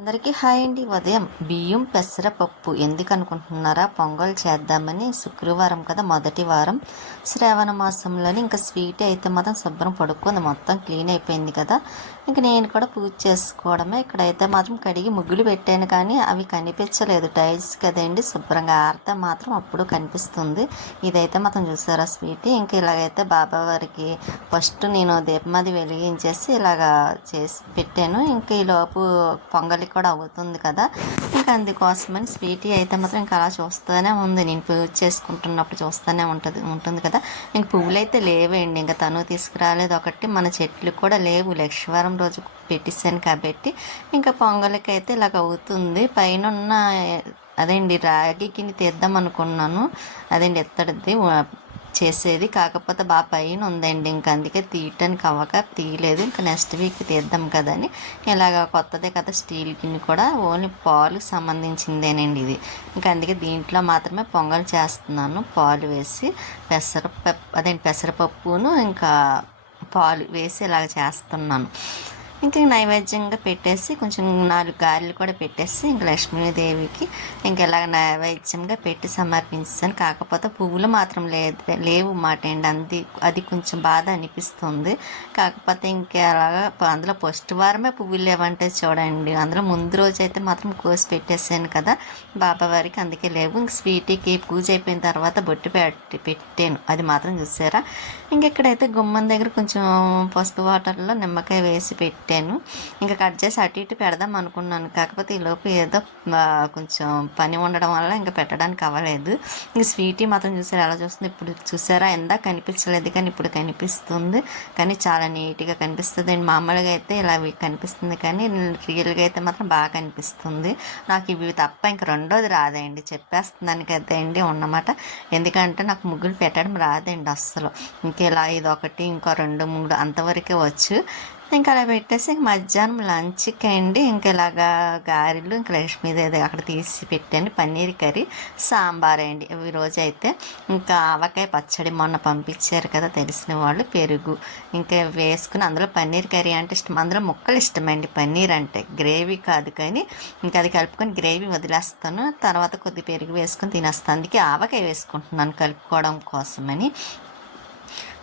అందరికీ హాయ్ అండి. ఉదయం బియ్యం పెసరపప్పు ఎందుకు అనుకుంటున్నారా? పొంగల్ చేద్దామని శుక్రవారం కదా మొదటి వారం. శ్రావణ మాసంలోని ఇంకా స్వీట్ అయితే మాత్రం శుభ్రం పడుకుంది. మొత్తం క్లీన్ అయిపోయింది కదా. ఇంక నేను కూడా పూజ చేసుకోవడమే. ఇక్కడైతే మాత్రం కడిగి ముగ్గులు పెట్టాను కానీ అవి కనిపించలేదు. టైల్స్ కదండి శుభ్రంగా ఆరితే మాత్రం అప్పుడు కనిపిస్తుంది. ఇదైతే మాత్రం చూసారా స్వీట్? ఇంకా ఇలాగైతే బాబా వారికి ఫస్ట్ నేను దీపమాది వెలిగించేసి ఇలాగా చేసి పెట్టాను. ఇంకా ఈ లోపు పొంగలి కూడా అవుతుంది కదా. ఇంకా అందుకోసమని స్వీటీ అయితే మాత్రం ఇంకా అలా చూస్తూనే ఉంది. నేను పూజ చేసుకుంటున్నప్పుడు చూస్తూనే ఉంటుంది ఉంటుంది కదా. ఇంక పువ్వులు అయితే లేవండి. ఇంకా తను తీసుకురాలేదు ఒకటి మన చెట్లు కూడా లేవు. లక్ష్మీవారం రోజు పెట్టిస్తాను కాబట్టి ఇంకా పొంగలికి అయితే ఇలాగ అవుతుంది. పైన ఉన్న రాగి కింద తీద్దాం అనుకున్నాను. అదేండి ఎత్తడిది. చేసేది కాకపోతే బాగా పైన ఉందండి. ఇంకా అందుకే తీయటానికి అవ్వక తీయలేదు. ఇంకా నెక్స్ట్ వీక్ తీద్దాం కదని. ఇలాగ కొత్తదే కదా స్టీల్ గిన్నె కూడా ఓన్లీ పాలు సంబంధించిందేనండి ఇది. ఇంకా అందుకే దీంట్లో మాత్రమే పొంగల్ చేస్తున్నాను. పాలు వేసి పెసరపప్పు అదే పెసరపప్పును ఇంకా పాలు వేసి ఇలాగ చేస్తున్నాను. ఇంకా నైవేద్యంగా పెట్టేసి కొంచెం నాలుగు గారెలు కూడా పెట్టేసి ఇంకా లక్ష్మీదేవికి ఇంకా ఇలాగ నైవేద్యంగా పెట్టి సమర్పించాను. కాకపోతే పువ్వులు మాత్రం లేదు లేవు మాట అండి. అంది అది కొంచెం బాధ అనిపిస్తుంది. కాకపోతే ఇంకా అలాగా అందులో ఫస్ట్ వారమే పువ్వులు లేవంటే చూడండి. అందులో ముందు రోజు అయితే మాత్రం కోసి పెట్టేసాను కదా బాబా వారికి అందుకే లేవు. ఇంక స్వీట్కి పూజ అయిపోయిన తర్వాత బొట్టు పెట్టి పెట్టాను. అది మాత్రం చూసారా? ఇంక ఇక్కడైతే గుమ్మం దగ్గర కొంచెం పసుపు వాటర్లో నిమ్మకాయ వేసి పెట్టాను. ఇంకా కట్ చేసి అటు ఇటు పెడదాం అనుకున్నాను. కాకపోతే ఈ లోపు ఏదో కొంచెం పని ఉండడం వల్ల ఇంకా పెట్టడానికి అవ్వలేదు. ఇంక స్వీటీ మాత్రం చూసారా ఎలా చూస్తుంది? ఇప్పుడు చూసారా? ఎందా కనిపించలేదు కానీ ఇప్పుడు కనిపిస్తుంది. కానీ చాలా నీట్గా కనిపిస్తుంది. అండి మామూలుగా అయితే ఇలా కనిపిస్తుంది కానీ రియల్గా అయితే మాత్రం బాగా కనిపిస్తుంది. నాకు ఇవి తప్ప ఇంక రెండోది రాదండి. చెప్పేస్తున్నాను కదండి ఉన్నమాట. ఎందుకంటే నాకు ముగ్గులు పెట్టడం రాదండి అస్సలు. ఇంకెలా ఇది ఒకటి ఇంకో రెండు మూడు అంతవరకే వచ్చు. ఇంకా అలా పెట్టేసి ఇంక మధ్యాహ్నం లంచ్కి అండి. ఇంక ఇలాగా గారెలు ఇంకా లక్ష్మీదేవి అక్కడ తీసి పెట్టండి. పన్నీర్ కర్రీ సాంబార్ అండి. ఈ అయితే ఇంకా ఆవకాయ పచ్చడి మొన్న పంపించారు కదా తెలిసిన వాళ్ళు. పెరుగు ఇంకా వేసుకుని అందులో పన్నీర్ కర్రీ అంటే ఇష్టం. అందులో ముక్కలు ఇష్టమండి. పన్నీర్ అంటే గ్రేవీ కాదు కానీ ఇంకా అది కలుపుకొని గ్రేవీ వదిలేస్తాను. తర్వాత కొద్ది పెరుగు వేసుకొని తినేస్తాను అందుకే ఆవకాయ వేసుకుంటున్నాను కలుపుకోవడం కోసమని.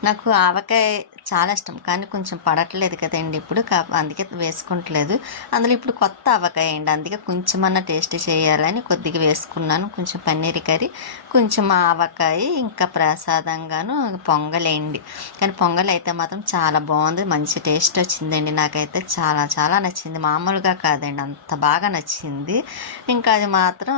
నాకు ఆవకాయ చాలా ఇష్టం. కానీ కొంచెం పడట్లేదు కదండి ఇప్పుడు. అందుకే వేసుకుంటలేదు. అందులో ఇప్పుడు కొత్త ఆవకాయ అండి. అందుకే కొంచెమన్నా టేస్ట్ చేయాలని కొద్దిగా వేసుకున్నాను. కొంచెం పన్నీర్ కర్రీ కొంచెం ఆవకాయ ఇంకా ప్రసాదంగాను పొంగలేండి. కానీ పొంగల్ అయితే మాత్రం చాలా బాగుంది. మంచి టేస్ట్ వచ్చిందండి. నాకైతే చాలా చాలా నచ్చింది. మామూలుగా కాదండి. అంత బాగా నచ్చింది. ఇంకా అది మాత్రం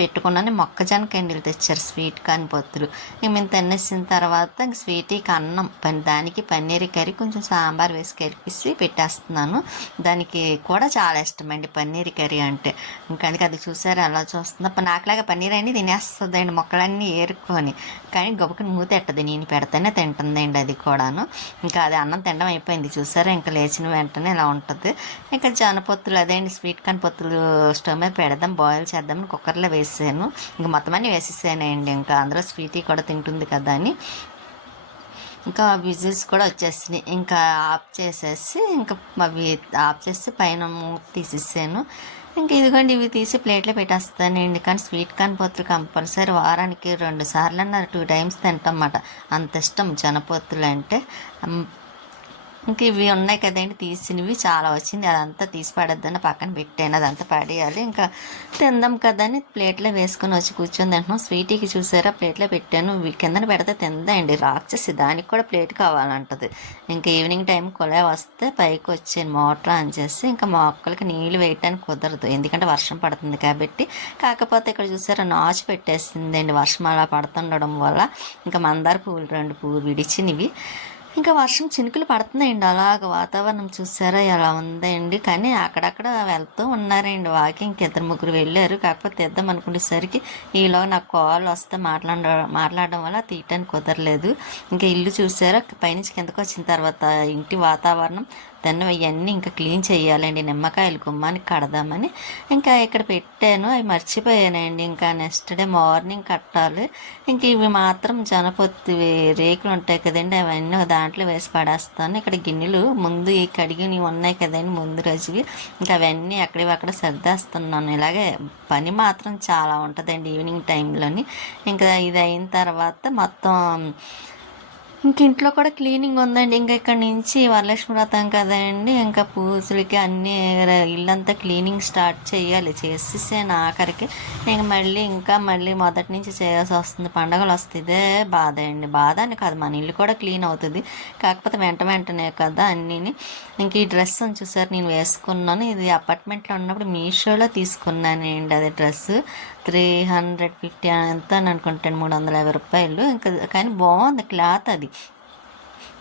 పెట్టుకున్నాను. మొక్కజొన్న కండీలు తెచ్చారు. స్వీట్ కాని పొత్తులు. ఇంక మేము తినేసిన తర్వాత ఇంక స్వీట్ అన్నం. పని దానికి పన్నీర్ కర్రీ కొంచెం సాంబార్ వేసి కలిపేసి పెట్టేస్తున్నాను. దానికి కూడా చాలా ఇష్టం అండి పన్నీర్ కర్రీ అంటే. ఇంకా అందుకే అది చూసారు అలా చూస్తుంది అప్పుడు నాకులాగా పన్నీర్ అన్ని తినేస్తుందండి మొక్కలన్నీ ఏరుకొని. కానీ గొప్పకి మూత ఎట్టదు నేను పెడితేనే తింటుందండి అది కూడాను. ఇంకా అది అన్నం తినడం అయిపోయింది చూసారా? ఇంకా లేచిన వెంటనే ఇలా ఉంటుంది. ఇంకా జనపొత్తులు అండి స్వీట్ కాన్ పొత్తులు స్టవ్ మీద పెడదాం బాయిల్ చేద్దామని కుక్కర్లో వేసాను. ఇంకా మొత్తం అన్ని వేసేసానండి. ఇంకా అందులో స్వీటీ కూడా తింటుంది కదా అని. ఇంకా విజిల్స్ కూడా వచ్చేసినాయి. ఇంకా ఆఫ్ చేసేసి ఇంకా అవి ఆఫ్ చేసి పైన తీసేసాను. ఇంకా ఇదిగోండి ఇవి తీసి ప్లేట్లో పెట్టేస్తానండి కానీ స్వీట్ కార్న్ పొత్తులు కంపల్సరీ వారానికి రెండు సార్లు అన్నారు. టూ టైమ్స్ తింటామన్నమాట అంత ఇష్టం జనపొత్తులు అంటే ఇంక ఇవి ఉన్నాయి కదండి తీసినవి. చాలా వచ్చింది. అదంతా తీసి పడద్దని పక్కన పెట్టాను. అదంతా పడేయాలి. ఇంకా తిందాం కదని ప్లేట్లో వేసుకొని వచ్చి కూర్చొని తింటున్నాం. స్వీటీకి చూసారా? ప్లేట్లో పెట్టాను. కిందన పెడితే తిందండి. రాక్షసి. దానికి కూడా ప్లేట్ కావాలంటది. ఇంకా ఈవినింగ్ టైం కొలే వస్తే పైకి వచ్చాను మోటార్ ఆన్ చేసి ఇంకా మొక్కలకి నీళ్ళు వేయటానికి కుదరదు. ఎందుకంటే వర్షం పడుతుంది కాబట్టి. కాకపోతే ఇక్కడ చూసారా? నాచు పెట్టేసిందండి. వర్షం అలా పడుతుండడం వల్ల. ఇంకా మందార పువ్వులు రెండు పువ్వులు విడిచినవి. ఇంకా వర్షం చినుకులు పడుతున్నాయండి. అలాగ వాతావరణం చూసారా? ఎలా ఉందండి? కానీ అక్కడక్కడ వెళ్తూ ఉన్నారండి. వాకింగ్ ఇద్దరు ముగ్గురు వెళ్ళారు. కాకపోతే ఇద్దాం అనుకునేసరికి ఈలో నాకు కాల్ వస్తే మాట్లాడ మాట్లాడడం వల్ల తీయటానికి కుదరలేదు. ఇంకా ఇల్లు చూసారా? పైనుంచి కిందకు వచ్చిన తర్వాత ఇంటి వాతావరణం దాన్ని అవన్నీ ఇంకా క్లీన్ చేయాలండి. నిమ్మకాయలు గుమ్మానికి కడదామని ఇంకా ఇక్కడ పెట్టాను. అవి మర్చిపోయానండి. ఇంకా నెక్స్ట్ డే మార్నింగ్ కట్టాలి. ఇంక ఇవి మాత్రం జనపొత్తి రేకులు ఉంటాయి కదండి అవన్నీ దాంట్లో వేసి పడేస్తాను. ఇక్కడ గిన్నెలు ముందు ఈ కడిగినవి ఉన్నాయి కదండి ముందు రోజువి. ఇంకా అవన్నీ అక్కడివి అక్కడ సర్దేస్తున్నాను. ఇలాగే పని మాత్రం చాలా ఉంటుందండి ఈవినింగ్ టైంలోని. ఇంకా ఇది అయిన తర్వాత మొత్తం ఇంక ఇంట్లో కూడా క్లీనింగ్ ఉందండి. ఇంకా ఇక్కడ నుంచి వరలక్ష్మి వ్రతం కదండి. ఇంకా పూజలకి అన్ని ఇల్లంతా క్లీనింగ్ స్టార్ట్ చేయాలి. చేసేసాను ఆఖరికి ఇంక మళ్ళీ ఇంకా మళ్ళీ మొదటి నుంచి చేయాల్సి వస్తుంది. పండగలు వస్తే ఇదే బాధ అండి. బాధ అని కాదు. మన ఇల్లు కూడా క్లీన్ అవుతుంది. కాకపోతే వెంట వెంటనే కదా అన్నీని. ఇంక ఈ డ్రెస్ అని చూసారు. నేను వేసుకున్నాను. ఇది అపార్ట్మెంట్లో ఉన్నప్పుడు మీషోలో తీసుకున్నానండి అది డ్రెస్. త్రీ హండ్రెడ్ ఫిఫ్టీ ఎంత అని అనుకుంటాను. మూడు వందల యాభై రూపాయలు. ఇంకా కానీ బాగుంది. క్లాత్ అది.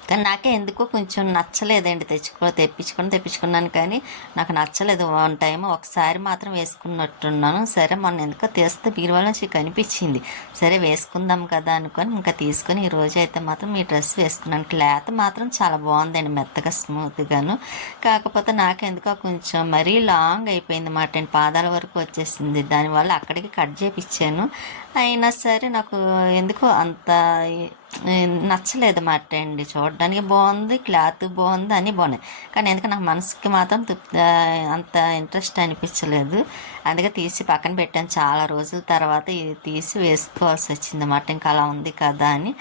కానీ నాకే ఎందుకో కొంచెం నచ్చలేదండి తెచ్చుకో తెప్పించుకొని తెప్పించుకున్నాను కానీ నాకు నచ్చలేదు. వన్ టైం ఒకసారి మాత్రం వేసుకున్నట్టున్నాను. సరే మొన్న ఎందుకో తీస్తే బీరువా నుంచి కనిపించింది. సరే వేసుకుందాం కదా అనుకొని ఇంకా తీసుకొని ఈ రోజు అయితే మాత్రం ఈ డ్రెస్ వేసుకున్నాను. క్లాత్ మాత్రం చాలా బాగుందండి మెత్తగా స్మూత్గాను. కాకపోతే నాకెందుకో కొంచెం మరీ లాంగ్ అయిపోయింది మాట అండి. పాదాల వరకు వచ్చేసింది. దానివల్ల అక్కడికి కట్ చేపించాను అయినా సరే నాకు ఎందుకో అంత నచ్చలేదు మాట అండి. చూడడానికి బాగుంది క్లాత్ బాగుంది అన్నీ బాగున్నాయి. కానీ ఎందుకంటే నాకు మనసుకి మాత్రం తృప్తి అంత ఇంట్రెస్ట్ అనిపించలేదు. అందుకే తీసి పక్కన పెట్టాను. చాలా రోజుల తర్వాత ఇది తీసి వేసుకోవాల్సి వచ్చింది అన్నమాట ఇంకా అలా ఉంది కదా అని.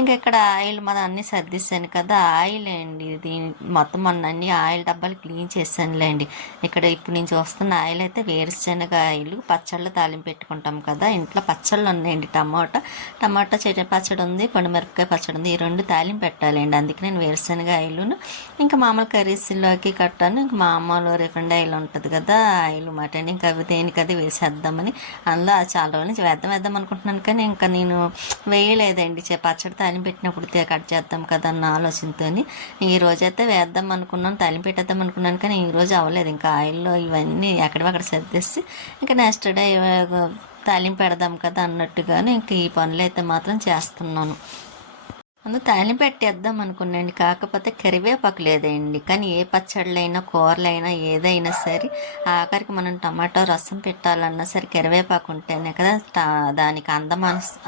ఇంకా ఇక్కడ ఆయిల్ మనం అన్నీ సర్దిస్తాను కదా. ఆయిల్ అండి దీని మొత్తం మొన్న అన్ని ఆయిల్ డబ్బాలు క్లీన్ చేశానులేండి. ఇక్కడ ఇప్పుడు నుంచి వస్తున్న ఆయిల్ అయితే వేరుశనగ ఆయిల్ పచ్చళ్ళు తాలింపు పెట్టుకుంటాం కదా. ఇంట్లో పచ్చళ్ళు ఉన్నాయండి. టమాటా టమాటా చెట్టు పచ్చడి ఉంది మిరపకాయ పచ్చడి ఉంది. ఈ రెండు తాలింపు పెట్టాలండి. అందుకే నేను వేరుశనగ ఆయిల్ను ఇంకా మామూలు కర్రీస్లోకి కట్టాను. ఇంకా మామూలు రిఫండ్ ఆయిల్ ఉంటుంది కదా ఆయిల్ మటన్ ఇంకా అవి దేనికది వేసేద్దామని అందులో అది చాలా రోజుల నుంచి వేద్దాం వేద్దాం అనుకుంటున్నాను. కానీ ఇంకా నేను వేయలేదండి. చే- పచ్చడి తాలింపు పెట్టినప్పుడు కట్ చేద్దాం కదా అన్న ఆలోచనతో ఈ రోజైతే వేద్దాం అనుకున్నాను తాలింపు పెట్టేద్దాం అనుకున్నాను కానీ ఈ రోజు అవ్వలేదు. ఇంకా ఆయిల్లో ఇవన్నీ ఎక్కడక్కడ సర్దేసి ఇంకా నెక్స్ట్ డే తాలింపు పెడదాం కదా అన్నట్టుగాను ఇంక ఈ పనులు అయితే మాత్రం చేస్తున్నాను. ముందు తాలింపు పెట్టేద్దాం అనుకున్నాండి. కాకపోతే కరివేపాకు లేదండి కానీ ఏ పచ్చళ్ళైనా కూరలైనా ఏదైనా సరే ఆఖరికి మనం టమాటో రసం పెట్టాలన్నా సరే కరివేపాకు ఉంటేనే కదా దానికి అందం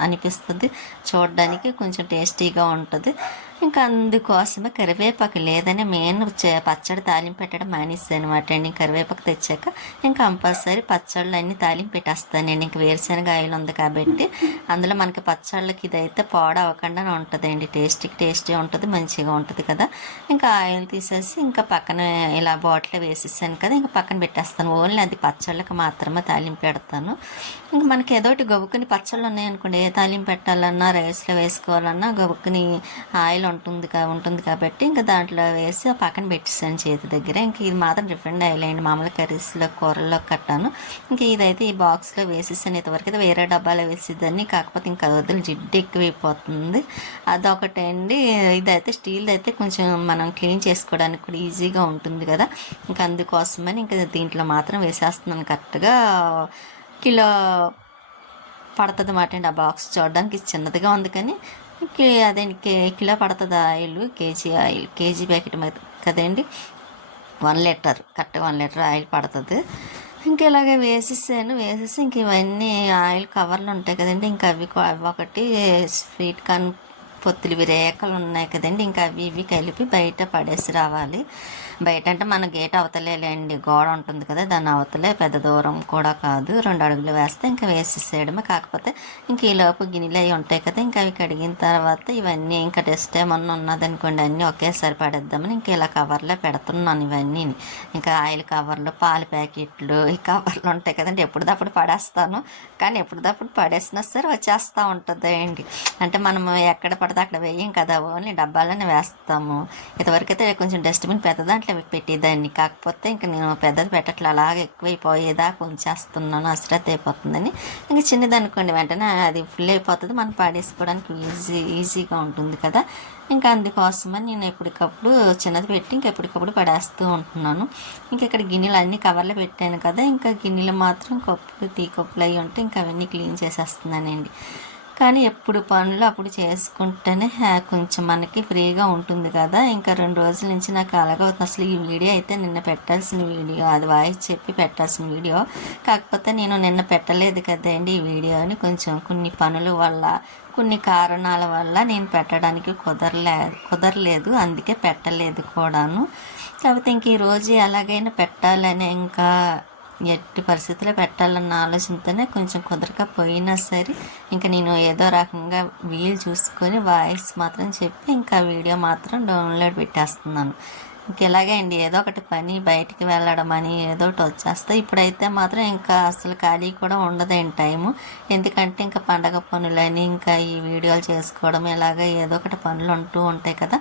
అనిపిస్తుంది. చూడడానికి కొంచెం టేస్టీగా ఉంటుంది. ఇంకా అందుకోసమే కరివేపాకు లేదని మెయిన్ పచ్చడి తాలింపు పెట్టడం మానేస్తాను అనమాట అండి. కరివేపాకు తెచ్చాక ఇంకా కంపల్సరీ పచ్చళ్ళు అన్ని తాలింపు పెట్టేస్తానండి. ఇంక వేరుశనగ ఆయిల్ ఉంది కాబట్టి అందులో మనకి పచ్చళ్ళకి ఇదైతే పాడవకుండా ఉంటుందండి. టేస్టీకి టేస్టీ ఉంటుంది మంచిగా ఉంటుంది కదా. ఇంకా ఆయిల్ తీసేసి ఇంకా పక్కన ఇలా బాటిల్ వేసేసాను కదా ఇంకా పక్కన పెట్టేస్తాను. ఓన్లీ అది పచ్చళ్ళకి మాత్రమే తాలింపు పెడతాను. ఇంకా మనకి ఏదో ఒకటి గబుక్కుని పచ్చళ్ళు ఉన్నాయనుకోండి ఏ తాలింపు పెట్టాలన్నా రైస్లో వేసుకోవాలన్నా గబుక్కుని ఆయిల్ ఉంటుంది కా ఉంటుంది కాబట్టి ఇంకా దాంట్లో వేసి ఆ పక్కన పెట్టేసాను చేతి దగ్గర. ఇంకా ఇది మాత్రం డిఫరెంట్ అయ్యలేండి మామూలు కర్రీస్లో కూరల్లో కట్టాను. ఇంకా ఇదైతే ఈ బాక్స్లో వేసేసాను. ఇంతవరకు అయితే వేరే డబ్బాలో వేసేదాన్ని. కాకపోతే ఇంకా వదిలి జిడ్డు ఎక్కువైపోతుంది. అదొకటి అండి. ఇదైతే స్టీల్ అయితే కొంచెం మనం క్లీన్ చేసుకోవడానికి కూడా ఈజీగా ఉంటుంది కదా. ఇంకా అందుకోసమని ఇంకా దీంట్లో మాత్రం వేసేస్తున్నాను కరెక్ట్గా. కిలో పడుతుంది మాట అండి ఆ బాక్స్. చూడడానికి చిన్నదిగా ఉంది కానీ కి- అదే కే- కిలో పడుతుంది oil? K G oil K G packet కదండి. One litre correct one litre oil పడుతుంది. ఇంక ఇలాగే వేసేసాను వేసేసి ఇంక ఇవన్నీ ఆయిల్ కవర్లు ఉంటాయి కదండి. ఇంకా అవి అవి ఒకటి స్వీట్ కార్న్ పొత్తులు ఇవి రేఖలు ఉన్నాయి కదండి. ఇంకా అవి ఇవి కలిపి బయట పడేసి రావాలి. బయట అంటే మన గేట్ అవతలేలేండి. గోడ ఉంటుంది కదా దాని అవతలే పెద్ద దూరం కూడా కాదు. రెండు అడుగులు వేస్తే ఇంకా వేసేసేయడమే. కాకపోతే ఇంక ఈలోపు గిన్నెలు అవి ఉంటాయి కదా ఇంకా అవి కడిగిన తర్వాత ఇవన్నీ ఇంకా టెస్ట్ ఏమన్నా ఉన్నదనుకోండి అన్నీ ఒకేసారి పడేద్దామని ఇంకా ఇలా కవర్లో పెడుతున్నాను ఇవన్నీ ఇంకా ఆయిల్ కవర్లు పాల ప్యాకెట్లు ఈ కవర్లు ఉంటాయి కదండి. ఎప్పుడుదప్పుడు పడేస్తాను. కానీ ఎప్పుడుదప్పుడు పడేసినా సరే వచ్చేస్తూ ఉంటుంది అండి అంటే మనం ఎక్కడ పడితే అక్కడ వేయం కదా ఓన్లీ డబ్బాలోనే వేస్తాము. ఇంతవరకు అయితే కొంచెం డస్ట్బిన్ పెద్ద దాంట్లో పెట్టేదాన్ని. కాకపోతే ఇంకా నేను పెద్దది పెట్టట్లే అలాగే ఎక్కువైపోయేదాకా ఉంచేస్తున్నాను అశ్రద్ధ అయిపోతుందని ఇంకా చిన్నది అనుకోండి వెంటనే అది ఫుల్ అయిపోతుంది మనం పడేసుకోవడానికి ఈజీ ఈజీగా ఉంటుంది కదా. ఇంకా అందుకోసమని నేను ఎప్పటికప్పుడు చిన్నది పెట్టి ఇంకా ఎప్పటికప్పుడు పడేస్తూ ఉంటున్నాను. ఇంకా ఇక్కడ గిన్నెలు అన్ని కవర్లో పెట్టాను కదా ఇంకా గిన్నెలు మాత్రం కప్పు టీ కప్పులు అవి ఉంటే ఇంకా అవన్నీ క్లీన్ చేసేస్తున్నానండి. కానీ ఎప్పుడు పనులు అప్పుడు చేసుకుంటేనే కొంచెం మనకి ఫ్రీగా ఉంటుంది కదా. ఇంకా రెండు రోజుల నుంచి నాకు అలాగే అవుతుంది అసలు ఈ వీడియో అయితే నిన్న పెట్టాల్సిన వీడియో అది వాయిస్ చెప్పి పెట్టాల్సిన వీడియో. కాకపోతే నేను నిన్న పెట్టలేదు కదండి ఈ వీడియోని. కొంచెం కొన్ని పనుల వల్ల కొన్ని కారణాల వల్ల నేను పెట్టడానికి కుదరలే కుదరలేదు. అందుకే పెట్టలేదు కూడాను. కాకపోతే ఇంక ఈరోజు ఎలాగైనా పెట్టాలని ఇంకా ఎట్టి పరిస్థితుల్లో పెట్టాలన్న ఆలోచనతోనే కొంచెం కుదరకపోయినా సరే ఇంకా నేను ఏదో రకంగా వీలు చూసుకొని వాయిస్ మాత్రం చెప్పి ఇంకా వీడియో మాత్రం డౌన్లోడ్ పెట్టేస్తున్నాను. ఇంక ఇలాగే అండి ఏదో ఒకటి పని బయటికి వెళ్ళడం అని ఏదో ఒకటి వచ్చేస్తాయి ఇప్పుడైతే మాత్రం ఇంకా అసలు ఖాళీ కూడా ఉండదండి టైము. ఎందుకంటే ఇంకా పండగ పనులని ఇంకా ఈ వీడియోలు చేసుకోవడం ఇలాగ ఏదో ఒకటి పనులు ఉంటూ ఉంటాయి కదా.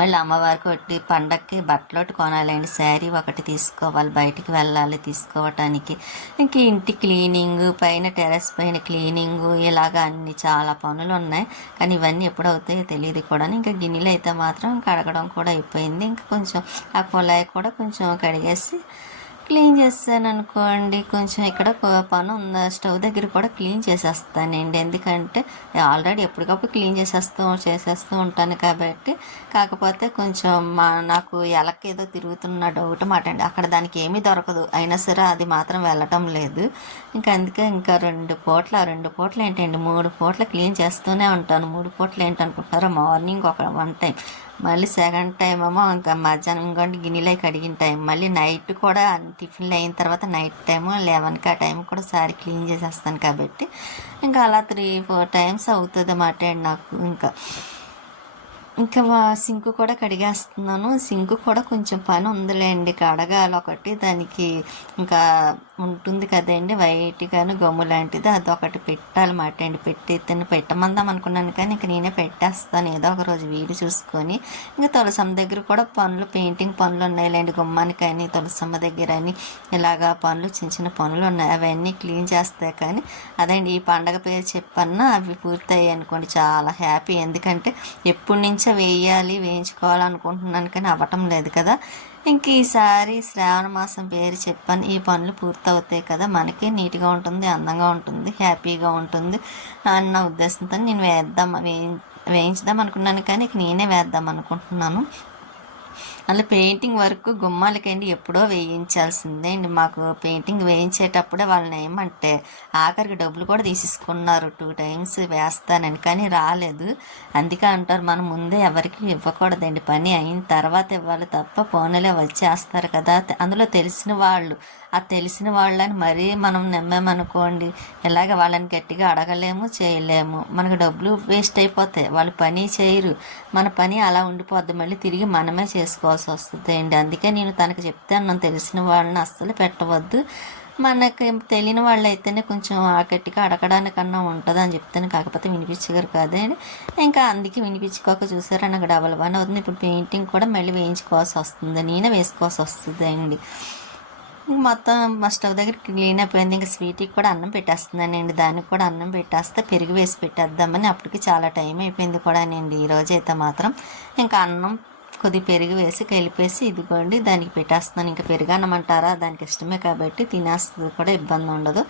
మళ్ళీ అమ్మవారికి ఒకటి పండక్కి బట్టలు ఒకటి కొనాలండి. శారీ ఒకటి తీసుకోవాలి బయటికి వెళ్ళాలి తీసుకోవటానికి. ఇంక ఇంటి క్లీనింగ్ పైన టెర్రస్ పైన క్లీనింగ్ ఇలాగ అన్ని చాలా పనులు ఉన్నాయి. కానీ ఇవన్నీ ఎప్పుడు అవుతాయో తెలియదు కూడా. ఇంకా గిన్నెలు అయితే మాత్రం కడగడం కూడా అయిపోయింది. ఇంకా కొంచెం ఆ కుళాయి కూడా కొంచెం కడిగేసి క్లీన్ చేస్తాను అనుకోండి కొంచెం ఇక్కడ పని ఉంది? స్టవ్ దగ్గర కూడా క్లీన్ చేసేస్తానండి. ఎందుకంటే ఆల్రెడీ ఎప్పటికప్పుడు క్లీన్ చేసేస్తూ చేసేస్తూ ఉంటాను కాబట్టి కాకపోతే కొంచెం మా నాకు ఎలక ఏదో తిరుగుతున్న డౌట్ మాట అండి. అక్కడ దానికి ఏమీ దొరకదు. అయినా సరే అది మాత్రం వెళ్ళటం లేదు. ఇంకా అందుకే ఇంకా రెండు పూట్ల రెండు పూటలు ఏంటండి మూడు పూట్ల క్లీన్ చేస్తూనే ఉంటాను. మూడు పూటలు ఏంటనుకుంటారో మార్నింగ్ ఒక వన్ టైం మళ్ళీ సెకండ్ టైం ఏమో ఇంకా మధ్యాహ్నం ఇంకోటి గిన్నెలు కడిగిన టైం మళ్ళీ నైట్ కూడా టిఫిన్లు అయిన తర్వాత నైట్ టైము లెవెన్కి ఆ టైం కూడా సారి క్లీన్ చేసేస్తాను కాబట్టి ఇంకా అలా త్రీ ఫోర్ టైమ్స్ అవుతుంది అన్నమాట అండి నాకు ఇంకా. ఇంకా సింక్ కూడా కడిగేస్తున్నాను. సింక్ కూడా కొంచెం పని ఉందిలేండి. కడగాలి ఒకటి. దానికి ఇంకా ఉంటుంది కదండి. వైట్గాను గమ్ము లాంటిది. అదొకటి పెట్టాలన్నమాట అండి. పెట్టి తిని పెట్టమందాం అనుకున్నాను కానీ ఇంక నేనే పెట్టేస్తాను. ఏదో ఒక రోజు వీడి చూసుకొని. ఇంకా తులసమ్మ దగ్గర కూడా పనులు పెయింటింగ్ పనులు ఉన్నాయిలేండి. గుమ్మానికి అని తులసమ్మ దగ్గర అని ఇలాగా పనులు చిన్న చిన్న పనులు ఉన్నాయి. అవన్నీ క్లీన్ చేస్తాయి కానీ అదండి ఈ పండగ పేరు చెప్పన్నా అవి పూర్తయ్యాయి అనుకోండి. చాలా హ్యాపీ. ఎందుకంటే ఎప్పటి నుంచో వేయాలి వేయించుకోవాలనుకుంటున్నాను కానీ అవ్వటం లేదు కదా. ఇంక ఈసారి శ్రావణ మాసం పేరు చెప్పాను ఈ పనులు పూర్తవుతాయి కదా మనకి నీట్గా ఉంటుంది అందంగా ఉంటుంది హ్యాపీగా ఉంటుంది అన్న ఉద్దేశంతో నేను వేద్దాం వేయించదాం అనుకున్నాను కానీ ఇక నేనే వేద్దాం అనుకుంటున్నాను. అలా పెయింటింగ్ వర్క్ గుమ్మాలకండి ఎప్పుడో వేయించాల్సిందే అండి. మాకు పెయింటింగ్ వేయించేటప్పుడే వాళ్ళని ఏమంటే ఆఖరికి డబ్బులు కూడా తీసేసుకున్నారు. టూ టైమ్స్ వేస్తానని. కానీ రాలేదు. అందుకే అంటారు మనం ముందే ఎవరికి ఇవ్వకూడదండి. పని అయిన తర్వాత ఇవ్వాలి తప్ప ఫోన్లే వచ్చేస్తారు కదా. అందులో తెలిసిన వాళ్ళు ఆ తెలిసిన వాళ్ళని మరీ మనం నమ్మామనుకోండి ఇలాగ వాళ్ళని గట్టిగా అడగలేము చేయలేము. మనకు డబ్బులు వేస్ట్ అయిపోతాయి. వాళ్ళు పని చేయరు. మన పని అలా ఉండిపోద్ది. మళ్ళీ తిరిగి మనమే చేసుకోవాల్సి వస్తుంది అండి. అందుకే నేను తనకు చెప్తే చెప్తాను తెలిసిన వాళ్ళని అస్సలు పెట్టవద్దు. మనకి తెలియని వాళ్ళు అయితేనే కొంచెం ఆకట్టిగా అడగడానికన్నా ఉంటుంది అని చెప్తాను. కాకపోతే వినిపించగరు కదండి ఇంకా అందుకే వినిపించుకోక చూసారా నాకు డబల్ వన్ అవుతుంది. ఇప్పుడు పెయింటింగ్ కూడా మళ్ళీ వేయించుకోవాల్సి వస్తుంది. నేనే వేసుకోవాల్సి వస్తుంది అండి. మొత్తం మా స్టవ్ దగ్గర క్లీన్ అయిపోయింది. ఇంకా స్వీట్కి కూడా అన్నం పెట్టేస్తున్నానండి దానికి కూడా అన్నం పెట్టేస్తే పెరుగు వేసి పెట్టేద్దామని అప్పటికి చాలా టైం అయిపోయింది కూడా అండి అయితే మాత్రం ఇంకా అన్నం కొద్ది పెరుగు వేసి కలిపేసి ఇదిగోండి దానికి పెట్టేస్తున్నాను. ఇంకా పెరుగు అన్నం అంటారా? దానికి ఇష్టమే కాబట్టి తినేస్తుంది కూడా ఇబ్బంది ఉండదు.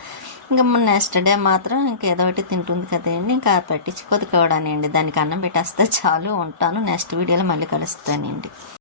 ఇంకా నెక్స్ట్ డే మాత్రం ఇంకా ఏదో ఒకటి తింటుంది కదండి ఇంకా పెట్టించుకోదు కూడానండి. దానికి అన్నం పెట్టేస్తే చాలు ఉంటాను. నెక్స్ట్ వీడియోలో మళ్ళీ కలుస్తానండి.